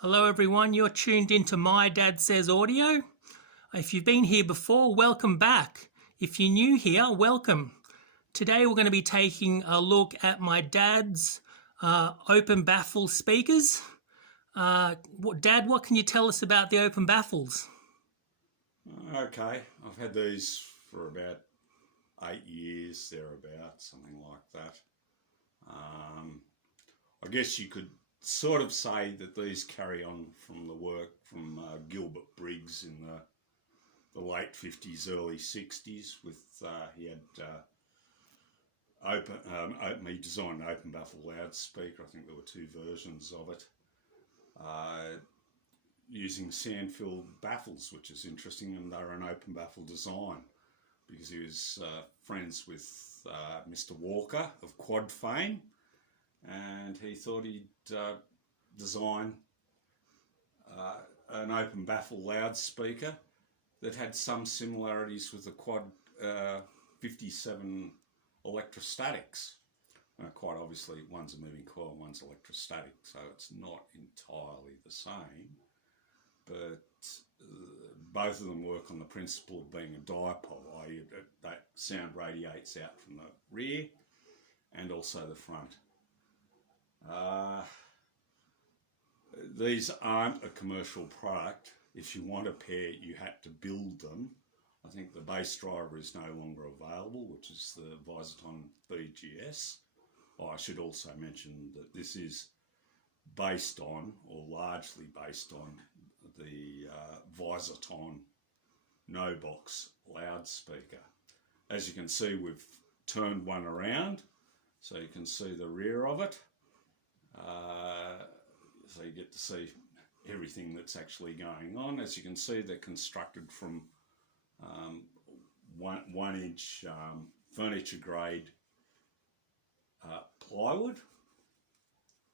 Hello everyone, you're tuned into My Dad Says Audio. If you've been here before, welcome back. If you're new here, welcome. Today we're going to be taking a look at my dad's open baffle speakers. Dad, what can you tell us about the open baffles? Okay, I've had these for about 8 years, thereabouts, something like that. I guess you could sort of say that these carry on from the work from Gilbert Briggs in the late 50s, early 60s. With he had he designed an open baffle loudspeaker. I think there were two versions of it, using sand-filled baffles, which is interesting, and they're an open baffle design because he was friends with Mr. Walker of quad fame, and he thought he'd design an open baffle loudspeaker that had some similarities with the quad 57 electrostatics. Quite obviously, one's a moving coil, one's electrostatic, so it's not entirely the same, but both of them work on the principle of being a dipole, i.e. that sound radiates out from the rear and also the front. These aren't a commercial product. If you want a pair, you had to build them. I think the base driver is no longer available, which is the Visaton BGS. I should also mention that this is based on, or largely based on, the Visaton no box loudspeaker. As you can see, we've turned one around so you can see the rear of it. So you get to see everything that's actually going on. As you can see, they're constructed from 1 inch furniture grade plywood,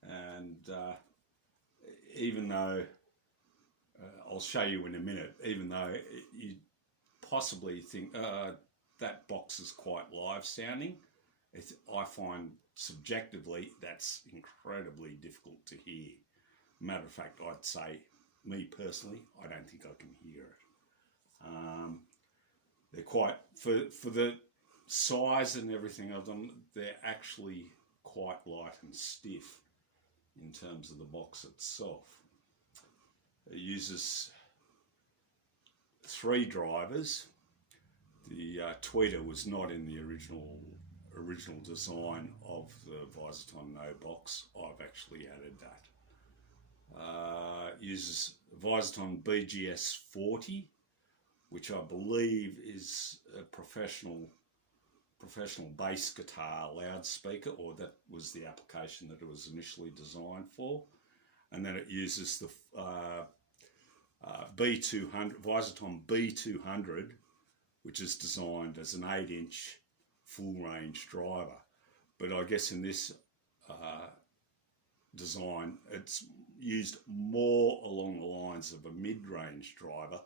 and even though I'll show you in a minute, even though you possibly think that box is quite live sounding, I find subjectively that's incredibly difficult to hear. Matter of fact, I'd say, me personally, I don't think I can hear it. They're quite, for the size and everything of them, they're actually quite light and stiff in terms of the box itself. It uses 3 drivers. The tweeter was not in the original design of the Visaton no box. I've actually added that. Uses Visaton BGS 40, which I believe is a professional bass guitar loudspeaker, or that was the application that it was initially designed for. And then it uses the B200, Visaton B200, which is designed as an 8-inch full range driver. But I guess in this design, it's used more along the lines of a mid-range driver,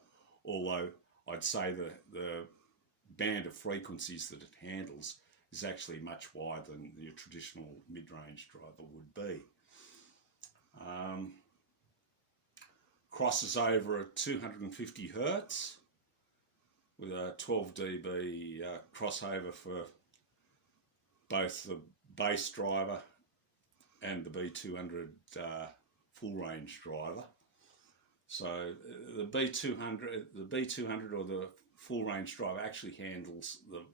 although I'd say the band of frequencies that it handles is actually much wider than the traditional mid-range driver would be. Crosses over at 250 Hertz with a 12 dB crossover for both the bass driver and the B200 full range driver. So the B200 or the full range driver actually handles the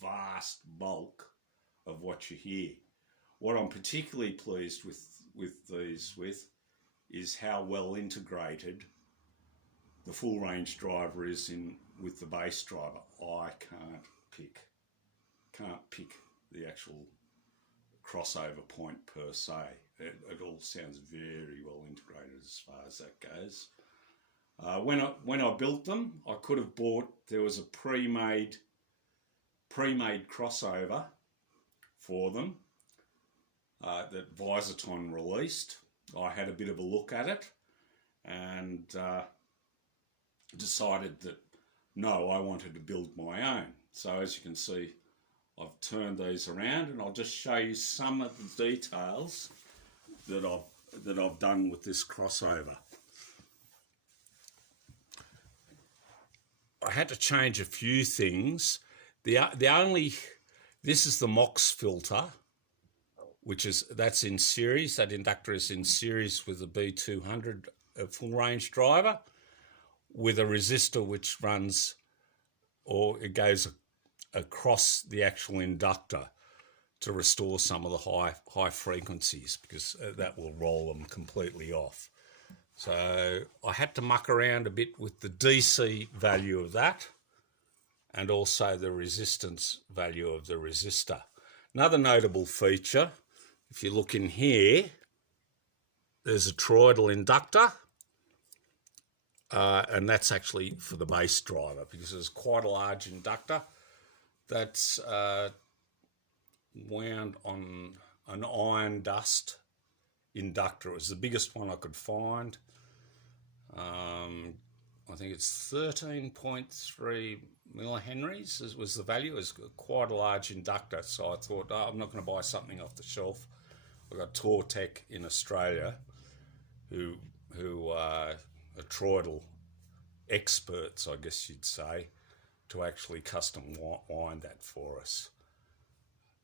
vast bulk of what you hear. What I'm particularly pleased with these is how well integrated the full range driver is in with the bass driver. I can't pick the actual crossover point per se. It all sounds very well integrated as far as that goes. When I built them, I could have bought, there was a pre-made crossover for them that Visaton released. I had a bit of a look at it and decided that no, I wanted to build my own. So as you can see, I've turned these around and I'll just show you some of the details that I've that I've done with this crossover. I had to change a few things. This is the MOX filter, that's in series. That inductor is in series with the B200 full range driver, with a resistor which runs, or it goes across the actual inductor to restore some of the high frequencies, because that will roll them completely off. So I had to muck around a bit with the DC value of that, and also the resistance value of the resistor. Another notable feature, if you look in here, there's a toroidal inductor, and that's actually for the base driver, because it's quite a large inductor that's wound on an iron dust inductor. It was the biggest one I could find. I think it's 13.3 millihenries was the value. It was quite a large inductor, so I thought, I'm not going to buy something off the shelf. I've got Tortec in Australia who are toroidal experts, I guess you'd say, to actually custom wind that for us.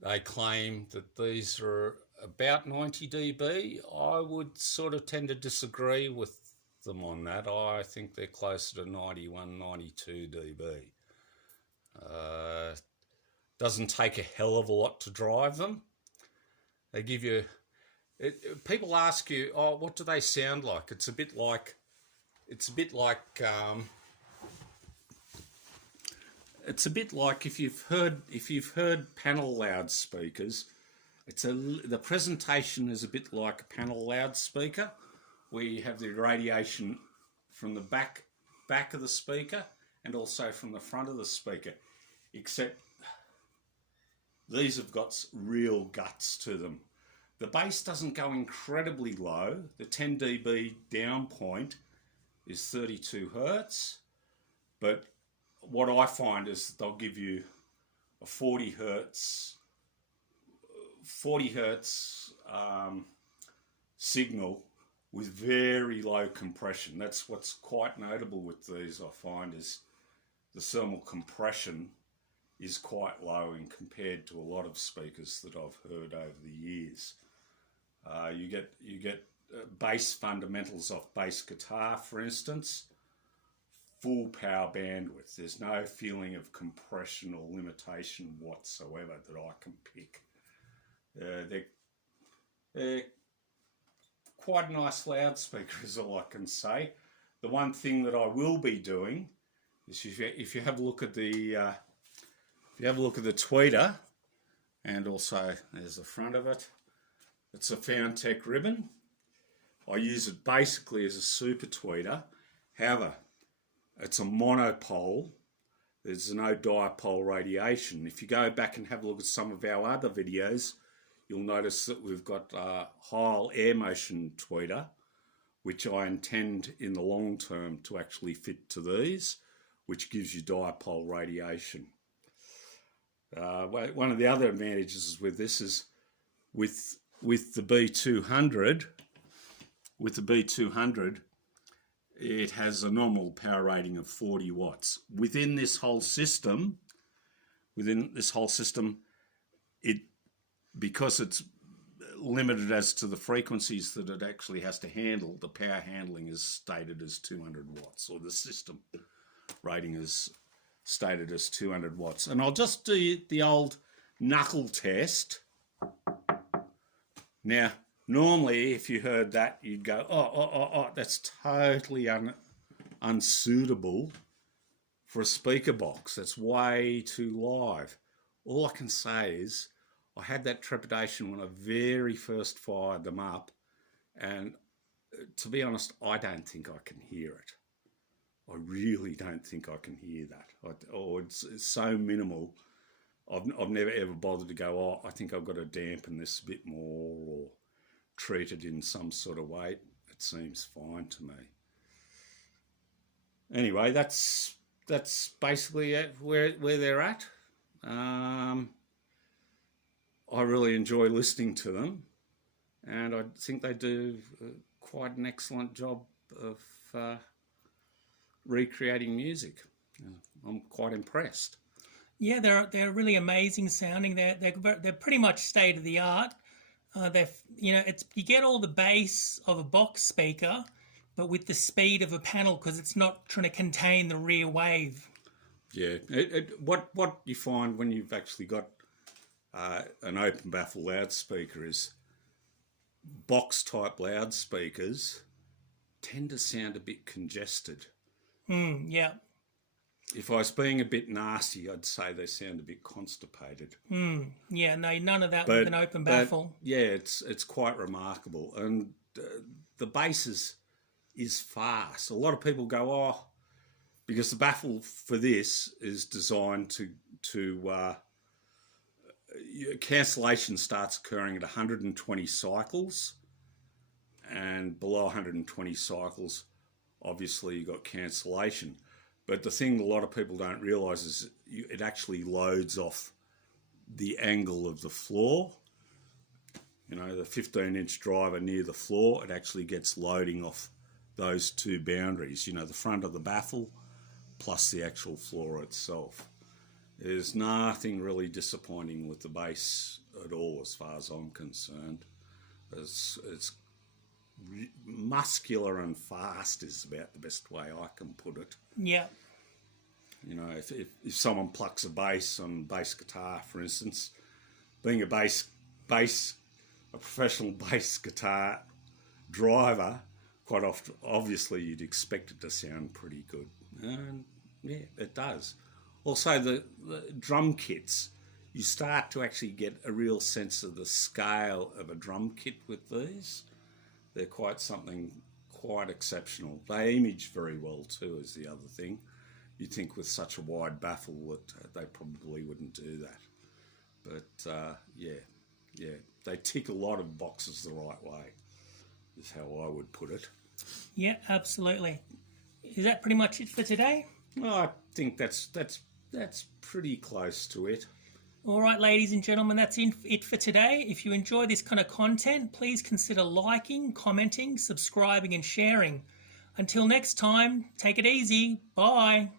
They claim that these are about 90 dB. I would sort of tend to disagree with them on that. I think they're closer to 91, 92 dB. Doesn't take a hell of a lot to drive them. They give you... people ask you, oh, what do they sound like? It's a bit like if you've heard panel loudspeakers. The presentation is a bit like a panel loudspeaker, where you have the radiation from the back of the speaker and also from the front of the speaker, except these have got real guts to them. The bass doesn't go incredibly low. The 10 dB down point is 32 hertz, but what I find is they'll give you a 40 hertz signal with very low compression. That's what's quite notable with these, I find, is the thermal compression is quite low in compared to a lot of speakers that I've heard over the years. You get bass fundamentals off bass guitar, for instance, full power bandwidth. There's no feeling of compression or limitation whatsoever that I can pick. They're quite nice loudspeakers, all I can say. The one thing that I will be doing is, if you have a look at the tweeter, and also there's the front of it. It's a Foundtech ribbon. I use it basically as a super tweeter. However, it's a monopole. There's no dipole radiation. If you go back and have a look at some of our other videos, you'll notice that we've got a Heil air motion tweeter, which I intend in the long term to actually fit to these, which gives you dipole radiation. One of the other advantages with this is with the B200, it has a nominal power rating of 40 watts. Within this whole system, because it's limited as to the frequencies that it actually has to handle, the power handling is stated as 200 watts, or the system rating is stated as 200 watts. And I'll just do the old knuckle test. Now, normally, if you heard that, you'd go, oh, that's totally unsuitable for a speaker box. That's way too live. All I can say is I had that trepidation when I very first fired them up, and to be honest, I don't think I can hear it. I really don't think I can hear that. It's so minimal. I've never ever bothered to go, oh, I think I've got to dampen this a bit more or treat it in some sort of way. It seems fine to me. Anyway, that's basically where they're at. I really enjoy listening to them. and I think they do quite an excellent job of recreating music. I'm quite impressed. Yeah, they're really amazing sounding. They're pretty much state of the art. It's you get all the bass of a box speaker, but with the speed of a panel because it's not trying to contain the rear wave. Yeah, what you find when you've actually got an open baffle loudspeaker is box type loudspeakers tend to sound a bit congested. Yeah. If I was being a bit nasty, I'd say they sound a bit constipated. Yeah, no, none of that with an open baffle. Yeah, it's quite remarkable. And the bass is fast. A lot of people go, oh, because the baffle for this is designed to cancellation starts occurring at 120 cycles, and below 120 cycles, obviously you've got cancellation. But the thing a lot of people don't realise is it actually loads off the angle of the floor. You know, the 15-inch driver near the floor, it actually gets loading off those two boundaries, you know, the front of the baffle plus the actual floor itself. There's nothing really disappointing with the bass at all as far as I'm concerned. It's muscular and fast is about the best way I can put it. Yeah. You know, if someone plucks a bass on bass guitar, for instance, being a professional bass guitar driver, quite often, obviously, you'd expect it to sound pretty good. And yeah, it does. Also, the drum kits, you start to actually get a real sense of the scale of a drum kit with these. They're quite something quite exceptional. They image very well too, is the other thing. You'd think with such a wide baffle that they probably wouldn't do that. But yeah, they tick a lot of boxes the right way, is how I would put it. Yeah, absolutely. Is that pretty much it for today? Well, I think that's pretty close to it. All right, ladies and gentlemen, that's it for today. If you enjoy this kind of content, please consider liking, commenting, subscribing and sharing. Until next time, take it easy. Bye.